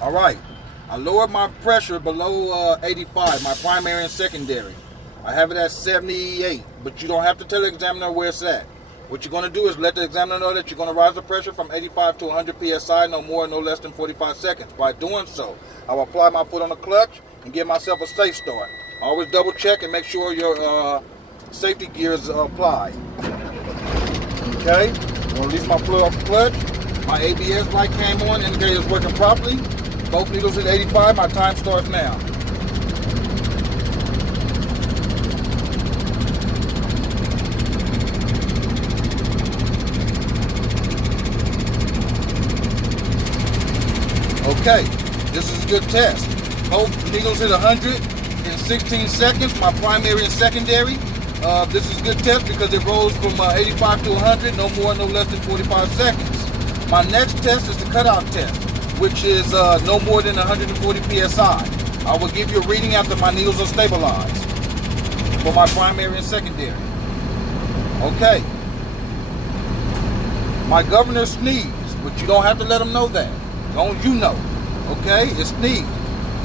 All right, I lowered my pressure below 85, my primary and secondary. I have it at 78, but you don't have to tell the examiner where it's at. What you're going to do is let the examiner know that you're going to rise the pressure from 85 to 100 psi, no more, no less than 45 seconds. By doing so, I'll apply my foot on the clutch and give myself a safe start. Always double check and make sure your safety gear is applied. Okay, I'm going to release my foot off the clutch. My ABS light came on, indicator is working properly. Both needles at 85, my time starts now. Okay, this is a good test. Both needles hit 100 in 16 seconds, my primary and secondary. This is a good test because it rolls from 85 to 100, no more, no less than 45 seconds. My next test is the cutout test, which is no more than 140 psi. I will give you a reading after my needles are stabilized for my primary and secondary. Okay. My governor sneezed, but you don't have to let him know that. As long as you know. Okay, it sneezed.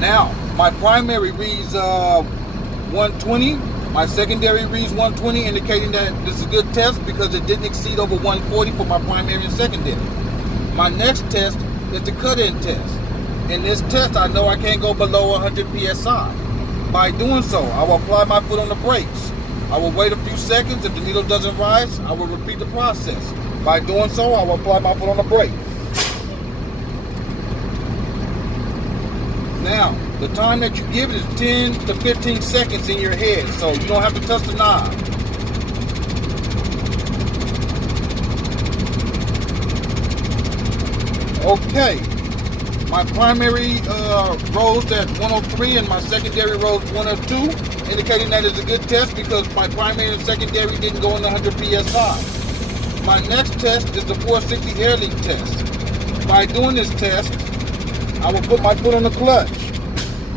Now, my primary reads 120. My secondary reads 120, indicating that this is a good test because it didn't exceed over 140 for my primary and secondary. My next test is the cut-in test. In this test, I know I can't go below 100 psi. By doing so, I will apply my foot on the brakes. I will wait a few seconds. If the needle doesn't rise, I will repeat the process. By doing so, I will apply my foot on the brake. Now, the time that you give it is 10 to 15 seconds in your head, so you don't have to touch the knob. Okay, my primary rose at 103 and my secondary rose 102, indicating that it's a good test because my primary and secondary didn't go into 100 psi. My next test is the 460 air leak test. By doing this test, I will put my foot on the clutch.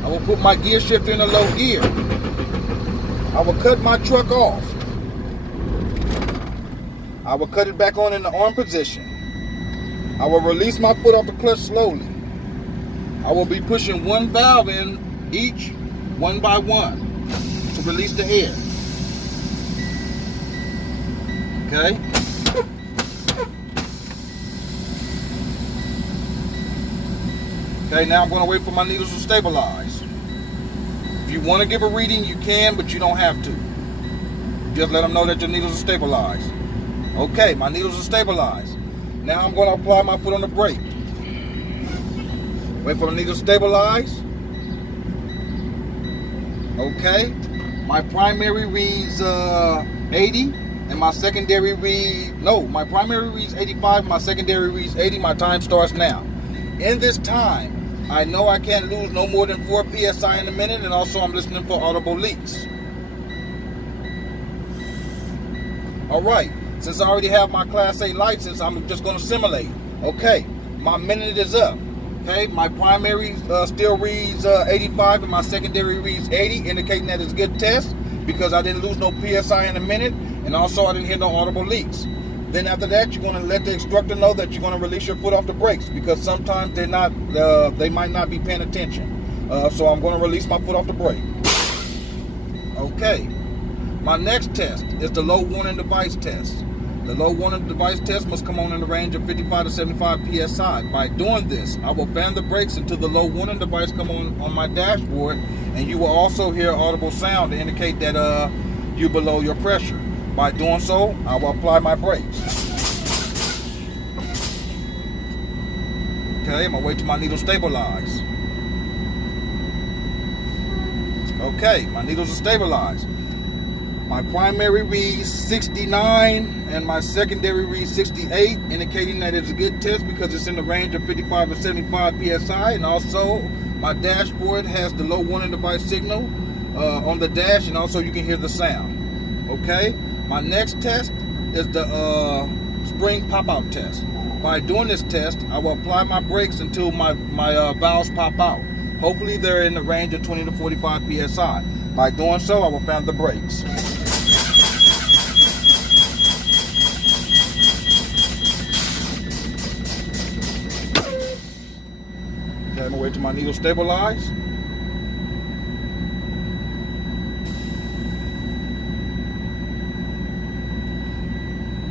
I will put my gear shifter in a low gear. I will cut my truck off. I will cut it back on in the arm position. I will release my foot off the clutch slowly. I will be pushing one valve in each, one by one, to release the air. Okay? Okay, now I'm going to wait for my needles to stabilize. If you want to give a reading, you can, but you don't have to. Just let them know that your needles are stabilized. Okay, my needles are stabilized. Now I'm going to apply my foot on the brake. Wait for the needles to stabilize. Okay, my primary reads 80, and my secondary my primary reads 85, my secondary reads 80, my time starts now. In this time, I know I can't lose no more than 4 psi in a minute, and also I'm listening for audible leaks. Alright, since I already have my Class A license, I'm just going to simulate. Okay, my minute is up. Okay, my primary still reads 85 and my secondary reads 80, indicating that it's a good test because I didn't lose no psi in a minute, and also I didn't hear no audible leaks. Then after that, you're going to let the instructor know that you're going to release your foot off the brakes because sometimes they might not be paying attention. So I'm going to release my foot off the brake. Okay. My next test is the low warning device test. The low warning device test must come on in the range of 55 to 75 psi. By doing this, I will fan the brakes until the low warning device come on my dashboard, and you will also hear audible sound to indicate that you're below your pressure. By doing so, I will apply my brakes. Okay, I'm going to wait till my needles stabilize. Okay, my needles are stabilized. My primary reads 69 and my secondary reads 68, indicating that it's a good test because it's in the range of 55 to 75 psi, and also my dashboard has the low warning device signal on the dash, and also you can hear the sound. Okay, my next test is the spring pop-out test. By doing this test, I will apply my brakes until my valves pop out. Hopefully they're in the range of 20 to 45 psi. By doing so, I will fan the brakes. Okay, I'm gonna wait till my needle stabilize.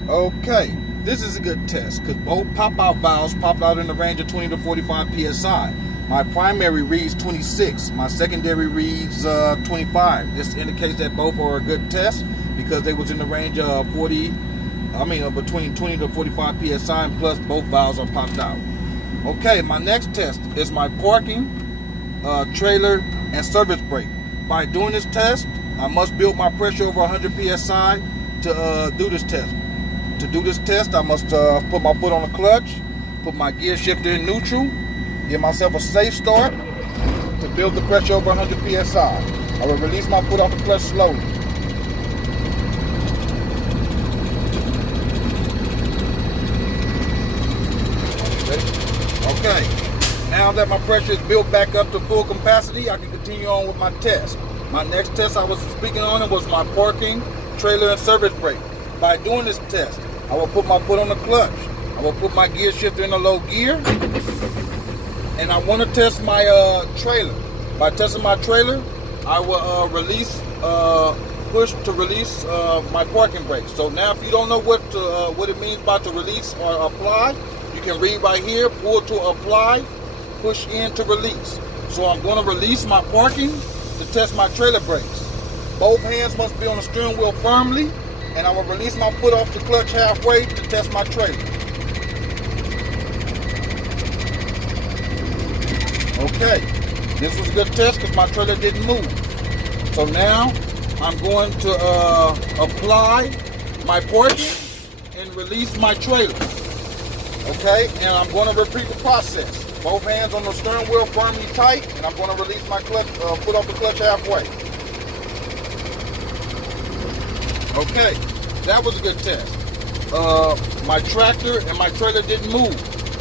Okay, this is a good test because both pop-out valves popped out in the range of 20 to 45 PSI. My primary reads 26, my secondary reads 25. This indicates that both are a good test because they was in the range of between 20 to 45 PSI, and plus both valves are popped out. Okay, my next test is my parking, trailer, and service brake. By doing this test, I must build my pressure over 100 PSI to do this test. To do this test, I must put my foot on the clutch, put my gear shifter in neutral, give myself a safe start to build the pressure over 100 PSI. I will release my foot off the clutch slowly. Okay, now that my pressure is built back up to full capacity, I can continue on with my test. My next test I was speaking on was my parking, trailer, and service brake. By doing this test, I will put my foot on the clutch. I will put my gear shifter in a low gear. And I want to test my trailer. By testing my trailer, I will push to release my parking brake. So now if you don't know what it means by to release or apply, you can read right here, pull to apply, push in to release. So I'm going to release my parking to test my trailer brakes. Both hands must be on the steering wheel firmly, and I will release my foot off the clutch halfway to test my trailer. Okay, this was a good test because my trailer didn't move. So now I'm going to apply my parking and release my trailer. Okay, and I'm going to repeat the process. Both hands on the steering wheel firmly tight, and I'm going to release my clutch, foot off the clutch halfway. Okay, that was a good test. My tractor and my trailer didn't move.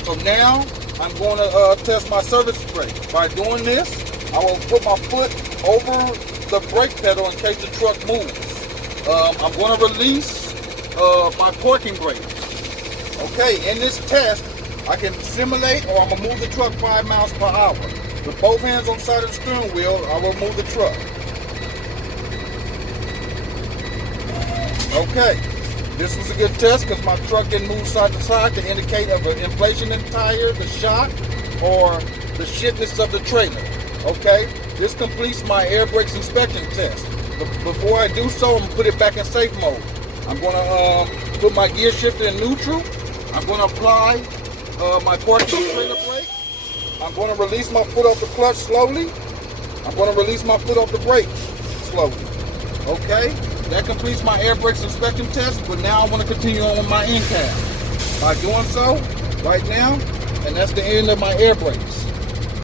So now I'm going to test my service brake. By doing this, I will put my foot over the brake pedal in case the truck moves. I'm going to release my parking brake. Okay, in this test, I can simulate or I'm going to move the truck 5 miles per hour. With both hands on the side of the steering wheel, I will move the truck. Okay, this was a good test because my truck didn't move side to side to indicate of an inflation in the tire, the shock, or the shitness of the trailer. Okay, this completes my air brakes inspection test. Before I do so, I'm going to put it back in safe mode. I'm going to put my gear shifter in neutral. I'm going to apply my parking trailer brake. I'm going to release my foot off the clutch slowly. I'm going to release my foot off the brake slowly. Okay, that completes my air brakes inspection test, but now I want to continue on with my in cab. By doing so, right now, and that's the end of my air brakes.